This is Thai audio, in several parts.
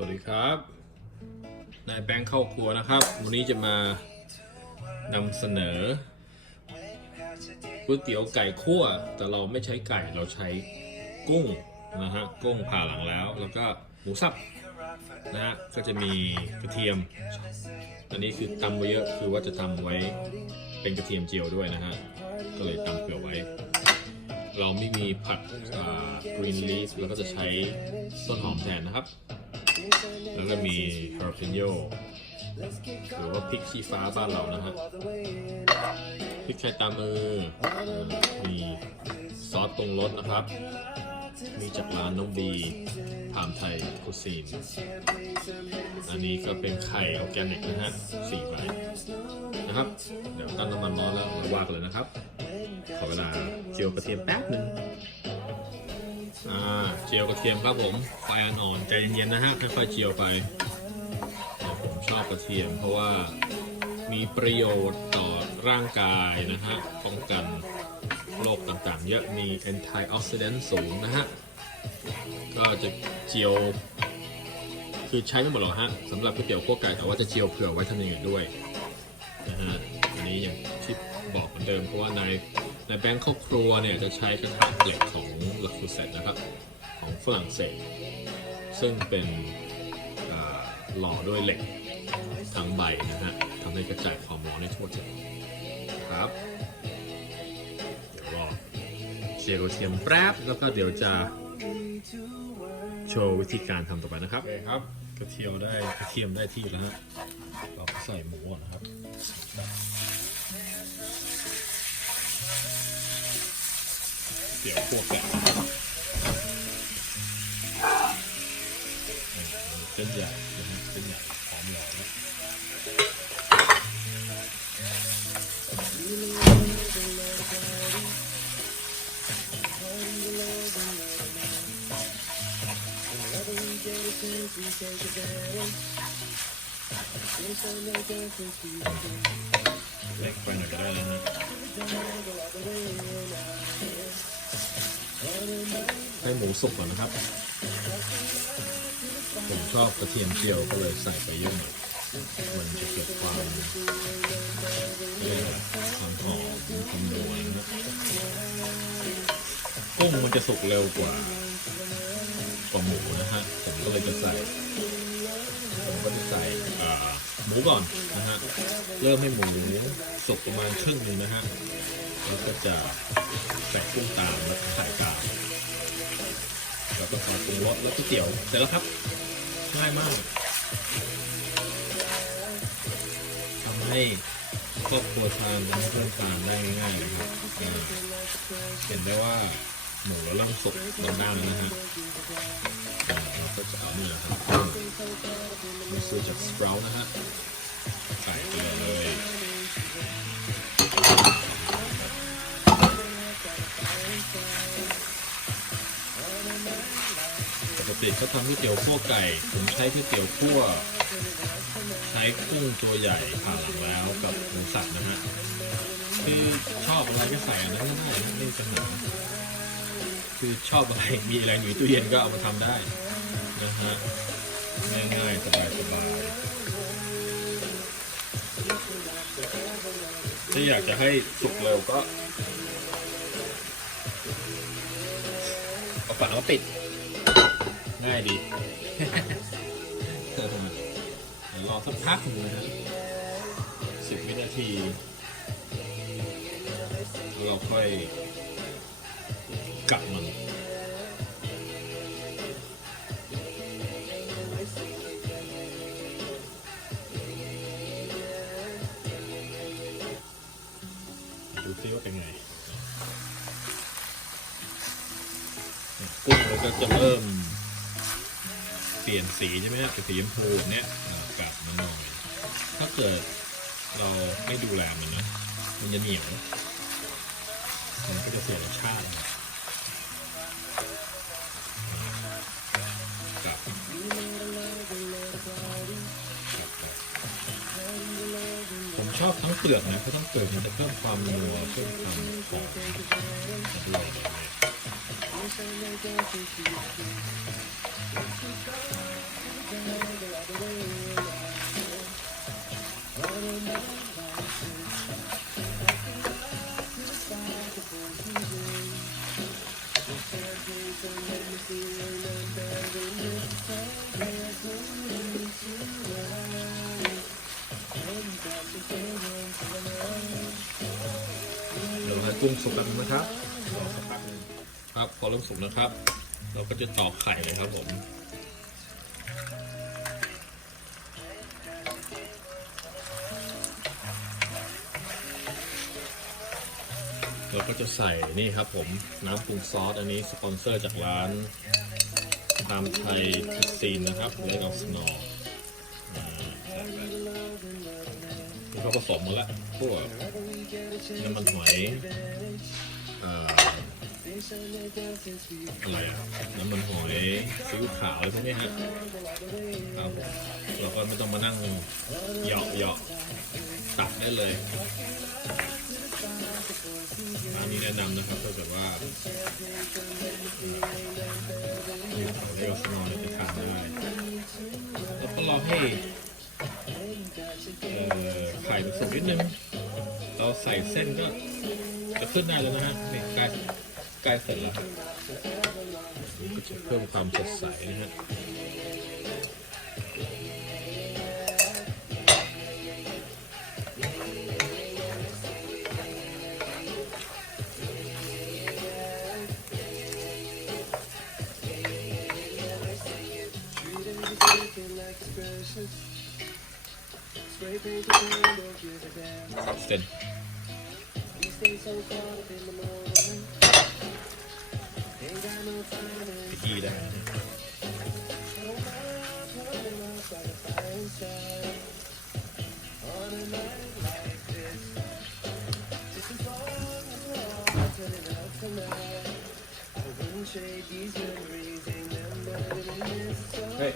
สวัสดีครับนายแบงค์เข้าครัวนะครับวันนี้จะมานำเสนอก๋วยเตี๋ยวไก่คั่วแต่เราไม่ใช้ไก่เราใช้กุ้งนะฮะกุ้งผ่าหลังแล้วก็หมูสับนะฮะก็จะมีกระเทียมอันนี้คือตำไว้เยอะคือว่าจะทำไว้เป็นกระเทียมเจียวด้วยนะฮะก็เลยตำเผื่อไว้เราไม่มีผัดกรีนลีฟแล้วก็จะใช้ต้นหอมแทนนะครับแล้วก็มีฮาราเปนโยหรือว่าพริกชี้ฟ้าบ้านเรานะฮะพริกไทยตามมือมีซอสปรุงรสนะครับมีจากร้านน้องบีถามไทยคุซีนอันนี้ก็เป็นไข่ออร์แกนิกนะฮะ4 ใบนะครับเดี๋ยวตั้งน้ำมันร้อนแล้วเราว่ากันเลยนะครับขอเวลาเจียวกระเทียมแป๊บนึงเจียวกระเทียมครับผมไฟอ่อนๆใจเย็นๆนะฮะค่อยๆเจียวไปผมชอบกระเทียมเพราะว่ามีประโยชน์ต่อร่างกายนะฮะป้องกันโรคต่างๆเยอะมี antioxidant สูงนะฮะก็จะเจียวคือใช้ไม่หมดหรอกฮะสำหรับก๋วยเตี๋ยวคั่วไก่แต่ว่าจะเจียวเผื่อไว้ทำอย่างอื่นด้วยนะฮะอันนี้อย่างที่บอกเหมือนเดิมเพราะว่าในแบงค์ครอบครัวเนี่ยจะใช้กระทะเหล็กของลาคูเซตนะครับของฝรั่งเศสซึ่งเป็นหล่อด้วยเหล็กทั้งใบนะฮะทำให้กระจายความร้อนได้ทั่วถึงครับเดี๋ยวรอเจียวกระเทียมแป๊บแล้วก็เดี๋ยวจะโชว์วิธีการทำต่อไปนะครับครับกระเทียมได้ที่แล้วฮะเราก็ใส่หมูนะครับเดี๋ยวพวกแกะเส้นใหญ่เส้นใหญ่หอมหล่อนะเล็กไปหน่อยก็ได้นะฮะให้หมูสุกก่อนนะครับผมชอบกระเทียมเจียวก็เลยใส่ไปเยอะหน่อยมันจะเกิดความหอมความนัวนะกุ้งมันจะสุกเร็วกว่าหมูนะฮะผมก็เลยจะใส่หมูก่อนนะฮะเริ่มให้หมูสุกประมาณครึ่งนึงนะฮะแล้วก็จะใส่กุ้งตามแล้วใส่กากแล้วก็ใส่ปรุงรสแล้วก๋วยเตี๋ยวเสร็จแล้วครับง่ายมากทำให้ครอบครัวทานเพื่อนทานได้ง่ายๆนะครับเห็นได้ว่าหมูเราเริ่มสุกด้านแล้วนะฮะเราก็จะเอานี่แหละครับมาซื้อจากสปราวนะฮะใส่ไปเลยปกติเขาทำก๋วยเตี๋ยวคั่วไก่ผมใช้ก๋วยเตี๋ยวคั่วใช้กุ้งตัวใหญ่ผ่าหลังแล้วกับหมูสับนะฮะคือชอบอะไรก็ใส่อันนั้นได้ไม่มีปัญหาคือชอบอะไรมีอะไรอยู่ในตู้เย็นก็เอามาทำได้นะฮะง่ายๆสบายถ้าอยากจะให้สุกเร็วก็เอาฝามาปิดง่ายดีรอสักพักนึงนะฮะ10 วินาทีแล้วเราค่อยกลับมันดูซิว่าเป็นไงกุ้งเราก็จะเริ่มเปลี่ยนสีใช่ไหมครับเป็นสีชมพูเนี่ยกลับมันหน่อยถ้าเกิดเราไม่ดูแลมันนะมันจะเหนียวมันก็จะเสียรสชาติผมชอบทั้งเปลือกนะเพราะทั้งเปลือกมันจะเพิ่มความนัวเพิ่มความหอมด้วยเลย ให้กุ้งสุกแล้วนะครับรอสักพักนึงครับพอเริ่มสุกนะครับเราก็จะตอกไข่เลยครับผมเราก็จะใส่นี่ครับผมน้ำปรุงซอสอันนี้สปอนเซอร์จากร้านตามไทยทิสซีนนะครับเลกออฟสโนว์เขาผสมมาแล้วพวกน้ำมันหอยอะไรอะน้ำมันหอยซีอิ๊วขาวอะไรพวกนี้ฮะครับเราก็ไม่ต้องมานั่งเหยาะตักได้เลยร้านนี้แนะนำนะครับถ้าเกิดว่าเลกออฟสโนว์ไปทานได้แล้วก็รอให้ไข่สุกนิดนึงเราใส่เส้นก็จะขึ้นได้แล้วนะฮะนี่ใกล้เสร็จแล้วนี่ก็จะเพิ่มความสดใสนะฮะเส้นพิธีได้เฮ้ย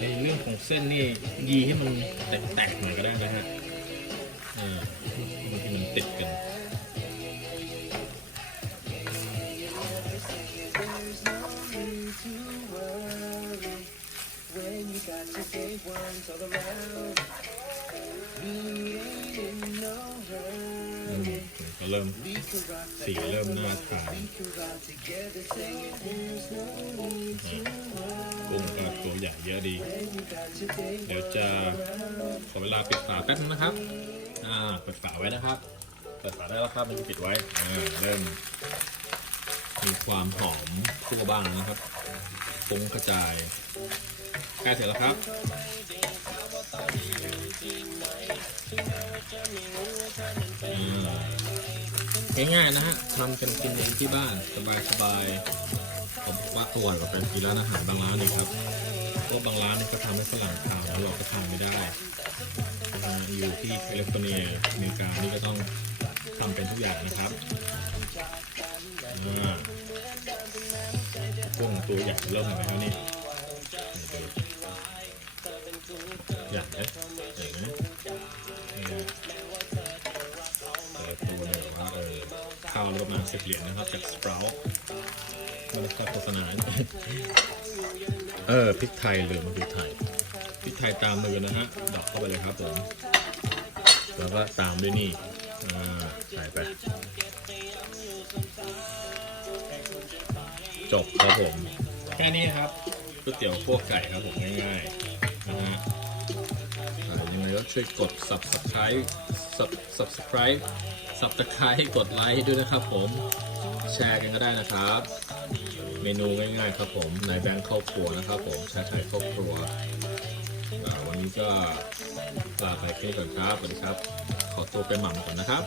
ในเรื่องของเส้นนี่ยีให้มันแตกๆหน่อยก็ได้นะฮะบางทีมันติดกันก็เริ่มสีเริ่มน่าทานกุ้งก็ตัวใหญ่เยอะดีเดี๋ยวจะขอเวลาปิดฝาแป๊บนึงนะครับเปิดฝาไว้นะครับเปิดฝาได้แล้วครับมันจะปิดไว้เริ่มมีความหอมทั่วบ้างนะครับฟุ้งกระจายใกล้เสร็จแล้วครับง่ายๆนะฮะทำกันกินเองที่บ้านสบายๆผมว่าตัวกับการกินร้านอาหารบางร้านนี่ครับเพราะบางร้านนี่ก็ทำให้ฝรั่งทานแล้วเราก็ทานไม่ได้อยู่ที่แคลิฟอร์เนียอเมริกานี่ก็ต้องทำเป็นทุกอย่างนะครับกุ้งตัวใหญ่เริ่มมาแล้วนี่ใหญ่ไหมใหญ่ไหมตัวเนี่ยว่าข้าวประมาณ10 เหรียญนะครับจากสปราท์ไม่ได้โฆษณาพริกไทยเลยมันพริกไทยตามมือนะฮะดอกเข้าไปเลยครับผมแล้วก็ตามด้วยนี่ใส่ไปจบครับผมแค่นี้ครับก๋วยเตี๋ยวคั่วไก่ครับผมง่ายๆนะฮะยังไงก็ช่วยกด subscribe กดไลค์ด้วยนะครับผมแชร์กันก็ได้นะครับเมนูง่ายๆครับผมนายแบงค์ครอบครัวนะครับผมชาไทยครอบครัววันนี้ก็ลาไปแค่นี้ก่อนครับสวัสดีครับขอตัวไปหม่ำก่อนนะครับ